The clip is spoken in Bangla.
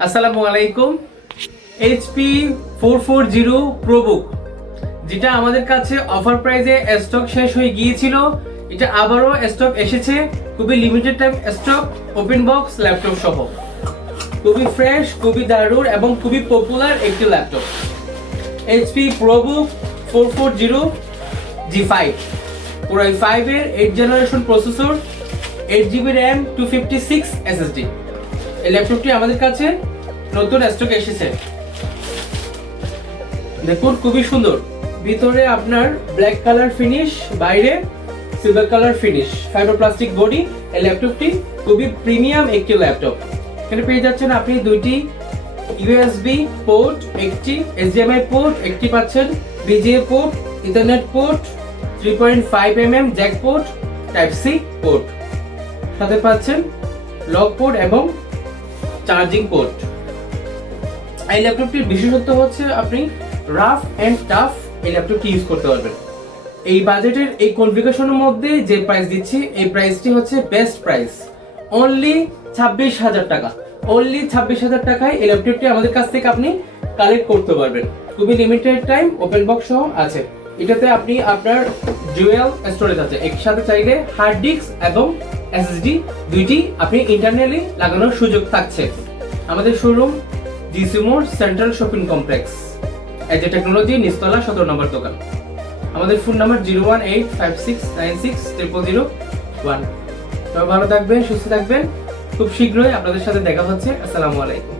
আসসালামু আলাইকুম। এইচপি 440 প্রোবুক, যেটা আমাদের কাছে অফার প্রাইসে স্টক শেষ হয়ে গিয়েছিল, এটা আবারও স্টক এসেছে। খুবই limited time stock, open box laptop সহ। খুবই ফ্রেশ, খুবই দারুণ এবং খুবই পপুলার একটি laptop. HP ProBook 440 G5 Core i5 এর 8th generation processor, 8GB RAM, 256 SSD। এই ল্যাপটপটি আমাদের কাছে নতুন স্টক এসেছে। দেখুন, খুবই সুন্দর। ভিতরে আপনার ব্ল্যাক কালার ফিনিশ, বাইরে silver colour finish, fibre plastic body. এই ল্যাপটপটি খুবই প্রিমিয়াম একটি ল্যাপটপ। এখানে পেয়ে যাচ্ছেন আপনি দুইটি ইউএসবি পোর্ট, একটি এইচডিএমআই পোর্ট, একটি পাচ্ছেন VGA port, Ethernet port, 3.5mm jack port, type C port, সাথে পাচ্ছেন লক পোর্ট এবং চার্জিং পোর্ট। এই ল্যাপটপটির বিশেষত্ব হচ্ছে আপনি রাফ এন্ড টাফ এই ল্যাপটপটি ইউজ করতে পারবেন। এই বাজেটের এই কনফিগারেশনের মধ্যে যে প্রাইস দিচ্ছি, এই প্রাইসটি হচ্ছে বেস্ট প্রাইস। অনলি 26,000 টাকা। অনলি 26,000 টাকায় এই ল্যাপটপটি আমাদের কাছ থেকে আপনি কালেক্ট করতে পারবেন। খুবই লিমিটেড টাইম, ওপেন বক্স সহ আছে। এটাতে আপনি আপনার ডুয়াল স্টোরেজ আছে, একসাথে চাইলে হার্ড ডিস্ক এবং এসএসডি দুইটি আপনি ইন্টারনালি লাগানোর সুযোগ থাকছে। আমাদের শোরুম জিসি মোড়, সেন্ট্রাল শপিং কমপ্লেক্স, এজে টেকনোলজি, নিচতলা, 17 নম্বর দোকান। আমাদের ফোন নাম্বার 01856960001। সবাই ভালো থাকবেন, সুস্থ থাকবেন। খুব শীঘ্রই আপনাদের সাথে দেখা হচ্ছে। আসসালামু আলাইকুম।